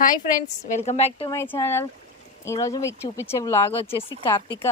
Hi friends, welcome back to my channel. ఈరోజు మీకు చూపించే వ్లాగ్ వచ్చేసి కార్తీక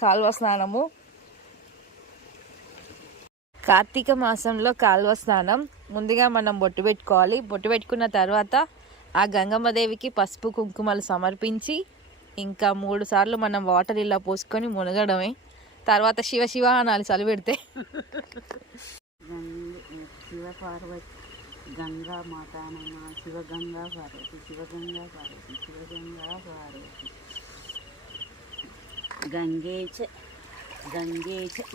కాల్వ స్నానము. కార్తీక మాసంలో కాల్వ స్నానం. ముందుగా మనం బొట్టు పెట్టుకోవాలి. బొట్టు పెట్టుకున్న తర్వాత ఆ గంగమ్మదేవికి పసుపు కుంకుమలు సమర్పించి ఇంకా 3 సార్లు మనం వాటర్ ఇలా పోసుకొని మునగడమే. తర్వాత శివ శివ అనాలి చలి పెడితే. శివపార్వతి గంగా మాతా నమః. శివగంగా పార్వతి శివగంగా పార్వతి శివగంగా పార్వతి. గంగే చ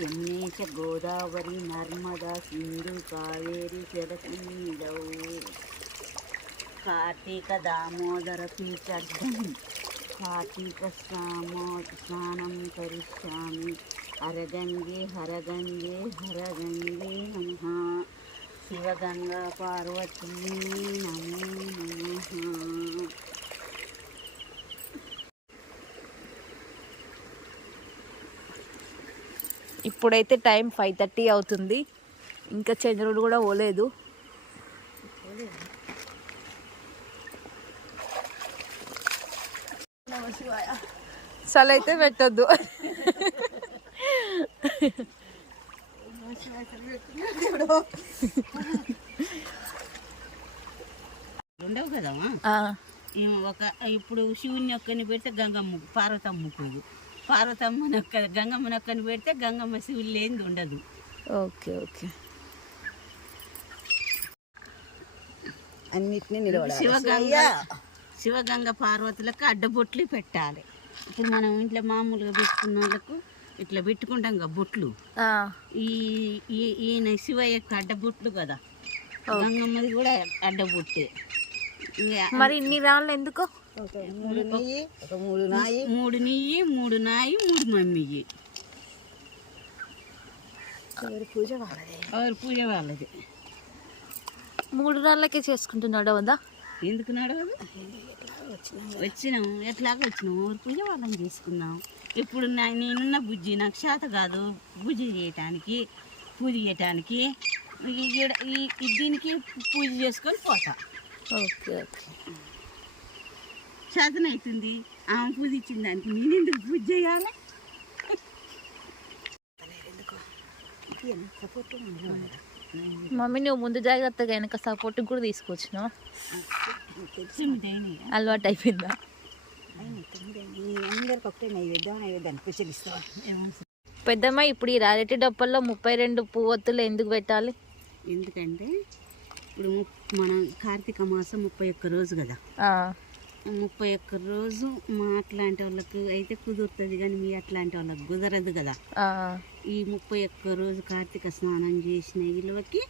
యమునే చ గోదావరి నర్మదా సింధు కావేరి జలసన్నిధౌ. కార్తీక దామోదర తీర్థం కార్తీక స్నానం కరిష్యామి. హరగంగే హరగంగే హరగంగే నమః. శివగంగా పార్వతీ నమో నమః. ఇప్పుడైతే టైం 5:30 అవుతుంది. ఇంకా చంద్రుడు కూడా పోలేదు. చలి అయితే పెట్టొద్దు. ఉండవు కదమ్మా. ఇప్పుడు శివుని ఒక్కని పెడితే గంగమ్మ పార్వతమ్మ ముక్కుదు. పార్వతమ్మని గంగమ్మని ఒక్కని పెడితే గంగమ్మ శివులు లేనిది ఉండదు. Okay okay. అన్నిటినీ శివగంగ పార్వతులకు అడ్డబొట్లు పెట్టాలి. ఇప్పుడు మనం ఇంట్లో మామూలుగా పెట్టుకున్న వాళ్ళకు ఇట్లా పెట్టుకుంటాం కదా బొట్లు. ఈయన శివయ్యకు అడ్డబొట్లు కదా, గంగమ్మది కూడా అడ్డబొట్టే. మరి ఇన్ని రాళ్ళు ఎందుకు? 3 నెయ్యి 3 నాయి 3 మమ్మియ్యి. ఎవరి పూజ వాళ్ళది. 3 రాళ్ళకే చేసుకుంటున్నాడు కదా. ఎందుకు నడవదు? వచ్చినాం ఎట్లాగో వచ్చినాం. ఎవరి పూజ వాళ్ళని చేసుకున్నాం. ఇప్పుడు నేనున్న బుజ్జి నాకు చేత కాదు పూజ చేయటానికి, పూజ చేయటానికి. దీనికి పూజ చేసుకొని పోతా. Okay okay. చేతన అవుతుంది. ఆమె పూజ ఇచ్చిన దానికి నేను ఎందుకు పూజ చేయాలి? మమ్మీ నువ్వు ముందు జాగ్రత్తగా వెనక సపోర్ట్ కూడా తీసుకొచ్చినావు. అలవాటు అయిపోయిందా? పెద్దమ్మ, ఇప్పుడు ఈ రారెట్టి డప్పల్లో 32 పువ్వొత్తులు ఎందుకు పెట్టాలి? ఎందుకంటే ఇప్పుడు మనం కార్తీక మాసం 31 రోజు కదా. 31 రోజు మా అట్లాంటి వాళ్ళకి అయితే కుదురుతుంది, కానీ మీ అట్లాంటి వాళ్ళకి కుదరదు కదా. ఈ 31 రోజు కార్తీక స్నానం చేసిన వీళ్ళకి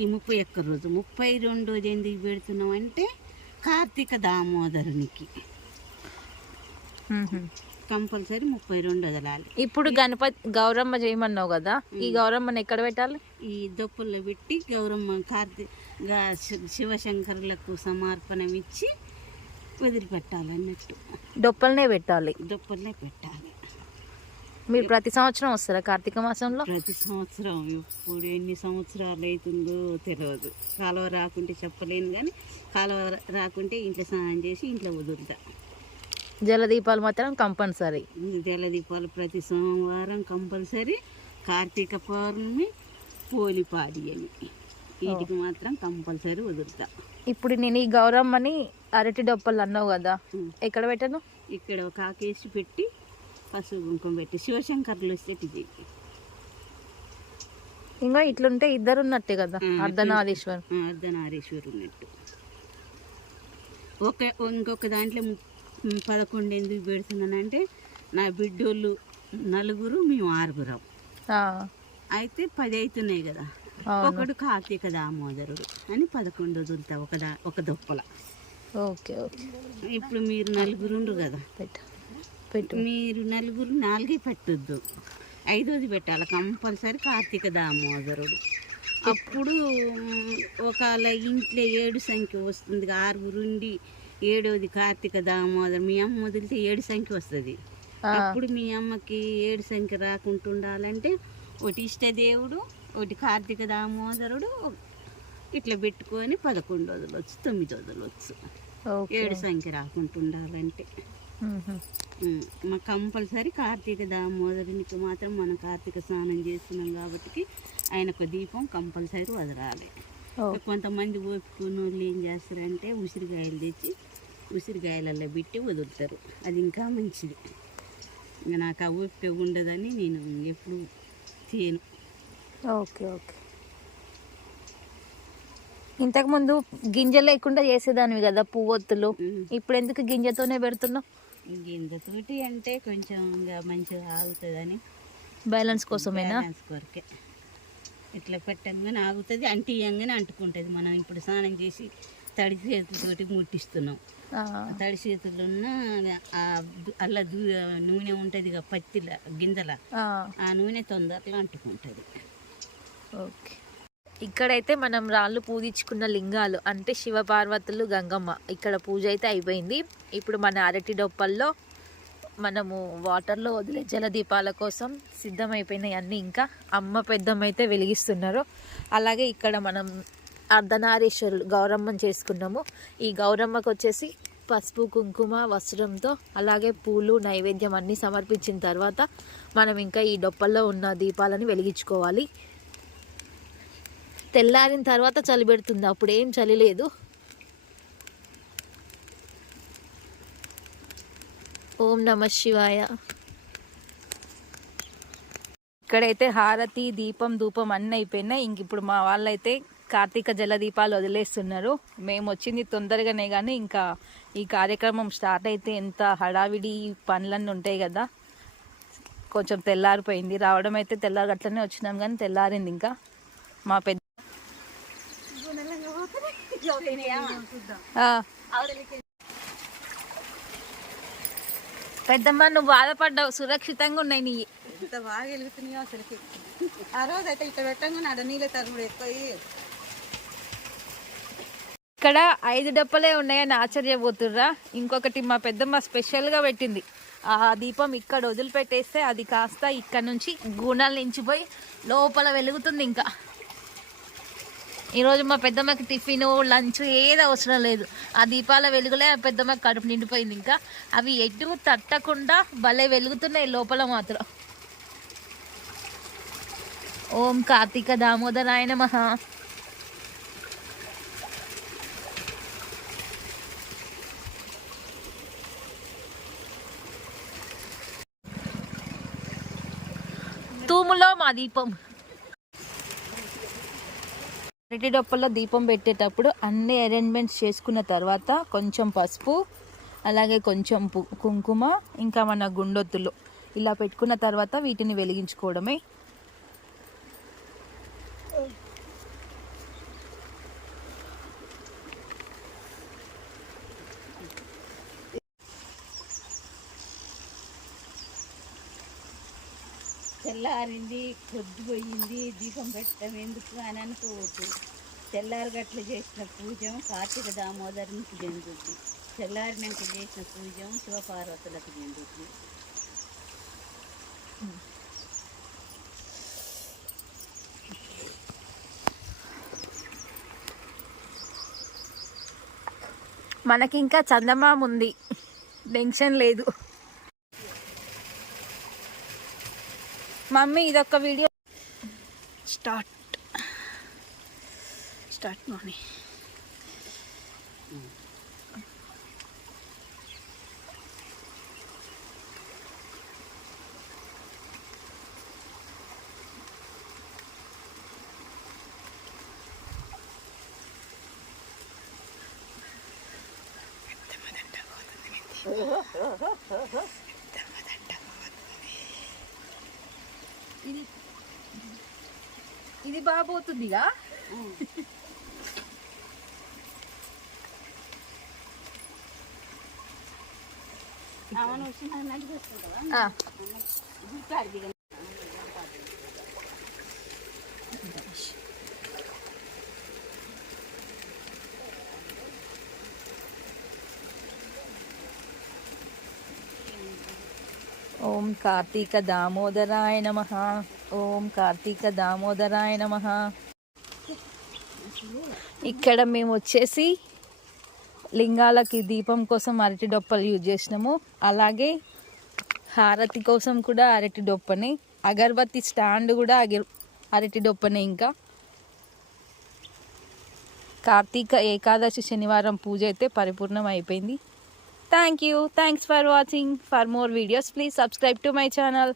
ఈ 31 రోజు 32 ఎందుకు పెడుతున్నాం అంటే కార్తీక దామోదరునికి కంపల్సరీ 32 వదలాలి. ఇప్పుడు గణపతి గౌరమ్మ చేయమన్నావు కదా, ఈ గౌరమ్మని ఎక్కడ పెట్టాలి? ఈ దొప్పుల్లో పెట్టి గౌరమ్మ శివశంకరులకు సమర్పణం ఇచ్చి వదిలిపెట్టాలి అన్నట్టు. డొప్పలనే పెట్టాలి. దొప్పలనే పెట్టాలి. మీరు ప్రతి సంవత్సరం వస్తారా కార్తీక మాసంలో? ప్రతి సంవత్సరం. ఇప్పుడు ఎన్ని సంవత్సరాలు అవుతుందో తెలియదు. కాలువ రాకుంటే చెప్పలేను, కానీ కాలువ రాకుంటే ఇంట్లో స్నానం చేసి ఇంట్లో వదులుతా. జలదీపాలు మాత్రం కంపల్సరీ. జలదీపాలు ప్రతి సోమవారం కంపల్సరీ. కార్తీక పౌర్ణమి, పోలిపాడి అని వీటికి మాత్రం కంపల్సరీ వదులుతా. ఇప్పుడు నేను ఈ గౌరమ్మని అరటి డొప్పలు అన్నావు కదా, ఎక్కడ పెట్టాను? ఇక్కడ ఒక ఆకేసి పెట్టి పసుపు కుంకుమ పెట్టి శివశంకర్లు వస్తే ఇంకా ఇట్లుంటే 2 ఉన్నట్టే కదా. అర్ధనారీశ్వరు ఉన్నట్టు. ఇంకొక దాంట్లో 11 ఎందుకు పెడుతున్నానంటే నా బిడ్డోళ్ళు 4, మేము 6. అయితే 10 అవుతున్నాయి కదా. ఒకడు కార్తీక దామోదరుడు అని 11 వదులుతా ఒక దొప్పల. Okay okay. ఇప్పుడు మీరు 4 కదా, మీరు 4 పెట్టొద్దు, 5వది పెట్టాలి కంపల్సరీ కార్తీక దామోదరుడు. అప్పుడు ఒకవేళ ఇంట్లో 7 సంఖ్య వస్తుంది. 6 ఉండి 7వది కార్తీక దామోదరు మీ అమ్మ వదిలితే 7 సంఖ్య వస్తుంది. అప్పుడు మీ అమ్మకి 7 సంఖ్య రాకుండా ఉండాలంటే ఒకటి ఇష్టదేవుడు, ఒకటి కార్తీక దామోదరుడు ఇట్లా పెట్టుకొని 11 వదలవచ్చు, 9 వదలవచ్చు. ఓకే. 7 సంఖ్య రాకుండా ఉండాలంటే మ్మ్. మాకు కంపల్సరీ కార్తీక దామోదరునికి మాత్రం మనం కార్తీక స్నానం చేస్తున్నాం కాబట్టి ఆయనకు దీపం కంపల్సరీ వదలాలి. కొంతమంది ఓపుకుని వాళ్ళు ఏం చేస్తారంటే ఉసిరికాయలు తెచ్చి ఉసిరికాయలలో పెట్టి వదులుతారు, అది ఇంకా మంచిది. ఇంకా నాకు ఆ ఓపిక ఉండదని నేను ఎప్పుడు చేయను. Okay okay. ఇంతకుముందు గింజ లేకుండా చేసేదానివి కదా పువ్వొత్తులు, ఇప్పుడు ఎందుకు గింజతోనే పెడుతున్నావు? గింజతోటి అంటే కొంచెం ఇంకా మంచిగా ఆగుతుందని. బ్యాలెన్స్ కోసమేనా? బ్యాలెన్స్ కొరకే. ఇట్లా పెట్టంగానే ఆగుతుంది, అంటియంగానే అంటుకుంటుంది. మనం ఇప్పుడు స్నానం చేసి తడి చేతులతోటి ముట్టిస్తున్నాం. తడి చేతులున్న అల్ల నూనె ఉంటుంది ఇక పత్తిల గింజల, ఆ నూనె తొందరగా అంటుకుంటుంది. ఓకే. ఇక్కడైతే మనం రాళ్ళు పూజించుకున్న లింగాలు అంటే శివపార్వతులు, గంగమ్మ, ఇక్కడ పూజ అయితే అయిపోయింది. ఇప్పుడు మన అరటి డొప్పల్లో మనము వాటర్లో వదిలే జలదీపాల కోసం సిద్ధమైపోయినాయి అన్నీ. ఇంకా అమ్మ పెద్దమ్మ అయితే వెలిగిస్తున్నారు. అలాగే ఇక్కడ మనం అర్ధనారీశ్వరులు గౌరమ్మని చేసుకున్నాము. ఈ గౌరమ్మకు వచ్చేసి పసుపు, కుంకుమ, వస్త్రంతో అలాగే పూలు, నైవేద్యం అన్నీ సమర్పించిన తర్వాత మనం ఇంకా ఈ డొప్పల్లో ఉన్న దీపాలని వెలిగించుకోవాలి. తెల్లారిన తర్వాత చలి పెడుతుంది, అప్పుడు ఏం చలి లేదు. ఓం నమ శివాయ. ఇక్కడైతే హారతి, దీపం, ధూపం అన్నీ అయిపోయినాయి. ఇంక ఇప్పుడు మా వాళ్ళైతే కార్తీక జల దీపాలు వదిలేస్తున్నారు. మేము వచ్చింది తొందరగానే, కానీ ఇంకా ఈ కార్యక్రమం స్టార్ట్ అయితే ఎంత హడావిడి పనులన్నీ ఉంటాయి కదా, కొంచెం తెల్లారిపోయింది. రావడం అయితే తెల్లారి అట్లనే వచ్చినాం, కానీ తెల్లారింది. ఇంకా మా పెద్దమ్మ నువ్వు బాధపడ్డావు, సురక్షితంగా ఉన్నాయి నీ. ఎంత బాగా వెలుగుతున్నాయో అసలుకి. ఆ రోజు అయితే ఇక్కడ పెట్టంగానే అడ నీళ్ళ తరుగుడు ఎక్కువ. ఇక్కడ 5 డప్పలే ఉన్నాయని ఆశ్చర్యపోతుర్రా. ఇంకొకటి మా పెద్దమ్మ స్పెషల్గా పెట్టింది. ఆ దీపం ఇక్కడ వదిలిపెట్టేస్తే అది కాస్త ఇక్కడ నుంచి గుణాలు నించిపోయి లోపల వెలుగుతుంది. ఇంకా ఈరోజు మా పెద్దమ్మకి టిఫిన్, లంచ్ ఏది అవసరం లేదు. ఆ దీపాల వెలుగులే ఆ పెద్దమ్మకి కడుపు నిండిపోయింది. ఇంకా అవి ఎటు తట్టకుండా భలే వెలుగుతున్నాయి లోపల మాత్రం. ఓం కార్తీక దామోదరాయ నమః. తూములో మా దీపం. అరటి డొప్పల్లో దీపం పెట్టేటప్పుడు అన్ని అరేంజ్మెంట్స్ చేసుకున్న తర్వాత కొంచెం పసుపు, అలాగే కొంచెం కుంకుమ, ఇంకా మన గుండొత్తులు ఇలా పెట్టుకున్న తర్వాత వీటిని వెలిగించుకోవడమే. తెల్లారింది, పొద్దుపోయింది, దీపం పెట్టడం ఎందుకు అని అనుకోవద్దు. తెల్లారి గట్ల చేసిన పూజ కార్తీక దామోదరునికి చెందుద్ది. తెల్లారినాక చేసిన పూజ శివపార్వతులకు చెందుద్ది. మనకి ఇంకా చందమామ ఉంది, టెన్షన్ లేదు. మమ్మీ ఇదొక వీడియో స్టార్ట్ మమ్మీ. ఇది బాబోతుందిగా. ఓం కార్తీక దామోదరాయ నమః. ఓం కార్తీక దామోదరాయ నమః. ఇక్కడ మేము వచ్చేసి లింగాలకి దీపం కోసం అరటి డొప్పలు యూజ్ చేసినాము. అలాగే హారతి కోసం కూడా అరటి డొప్పని, అగరబత్తి స్టాండ్ కూడా అరటి డొప్పనే. ఇంకా కార్తీక ఏకాదశి శనివారం పూజ అయితే పరిపూర్ణం అయిపోయింది. Thanks for watching. For more videos please subscribe to my channel.